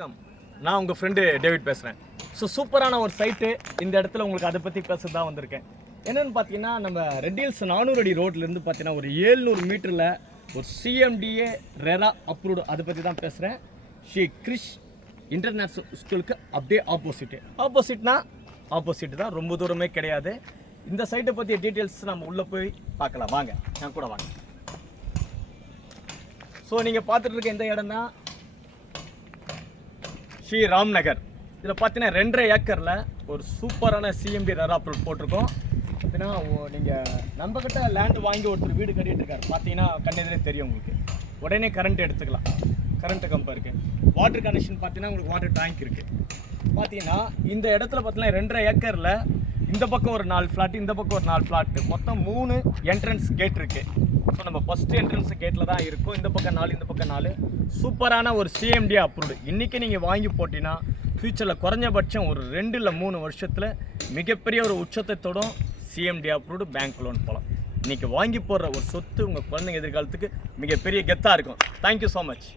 வணக்கம், நான் உங்கள் ஃப்ரெண்டு டேவிட் பேசுகிறேன். ஸோ சூப்பரான ஒரு சைட்டு இந்த இடத்துல உங்களுக்கு அதை பற்றி பேச தான் வந்திருக்கேன். என்னென்னு பார்த்தீங்கன்னா, நம்ம ரெட் ஹில்ஸ் 400 அடி ரோட்லேருந்து பார்த்தீங்கன்னா ஒரு 700 மீட்டரில் ஒரு சிஎம்டிஏ ரெரா அப்ரூவ்டு அதை பற்றி தான் பேசுகிறேன். ஸ்ரீ கிரிஷ் இன்டர்நேஷ்னல் ஸ்கூலுக்கு அப்படியே ஆப்போசிட்னா ஆப்போசிட் தான், ரொம்ப தூரமே கிடையாது. இந்த சைட்டை பற்றிய டீட்டெயில்ஸ் நம்ம உள்ளே போய் பார்க்கலாம். வாங்க, நான் கூட வாங்க. ஸோ நீங்கள் பார்த்துட்டு இருக்க இந்த இடம் தான் ஸ்ரீ ராம் நகர். இதில் பார்த்தீங்கன்னா 2.5 ஏக்கரில் ஒரு சூப்பரான சிஎம்டி ரெரா அப்ரூவ் போட்டிருக்கோம். பார்த்தீங்கன்னா நீங்கள் நம்மக்கிட்ட லேண்டு வாங்கி ஒருத்தர் வீடு கட்டிகிட்டு இருக்காரு. பார்த்தீங்கன்னா கண்ணெதிரே தெரியும் உங்களுக்கு. உடனே கரண்ட் எடுத்துக்கலாம், கரண்ட்டு கம்பம் இருக்குது. வாட்டர் கனெக்ஷன் பார்த்தீங்கன்னா உங்களுக்கு வாட்டர் டேங்க் இருக்குது. பார்த்தீங்கன்னா இந்த இடத்துல பார்த்தீங்கன்னா 2.5 ஏக்கரில் இந்த பக்கம் ஒரு 4 ஃப்ளாட்டு, இந்த பக்கம் ஒரு 4 ஃப்ளாட்டு, மொத்தம் 3 என்ட்ரன்ஸ் கேட் இருக்குது. ஸோ நம்ம ஃபஸ்ட்டு என்ட்ரன்ஸ் கேட்டில் தான் இருக்கும். இந்த பக்கம் 4, இந்த பக்கம் 4. சூப்பரான ஒரு சிஎம்டி அப்ரூவ்டு. இன்றைக்கி நீங்கள் வாங்கி போட்டிங்கன்னா ஃப்யூச்சரில் குறைஞ்சபட்சம் ஒரு 2 இல்லை 3 வருஷத்தில் மிகப்பெரிய ஒரு உச்சத்தை தொடும். சிஎம்டி அப்ரூவ்டு பேங்க் லோன் போகலாம். இன்றைக்கி வாங்கி போடுற ஒரு சொத்து உங்கள் குழந்தைங்க எதிர்காலத்துக்கு மிகப்பெரிய கெத்தாக இருக்கும். Thank you so much.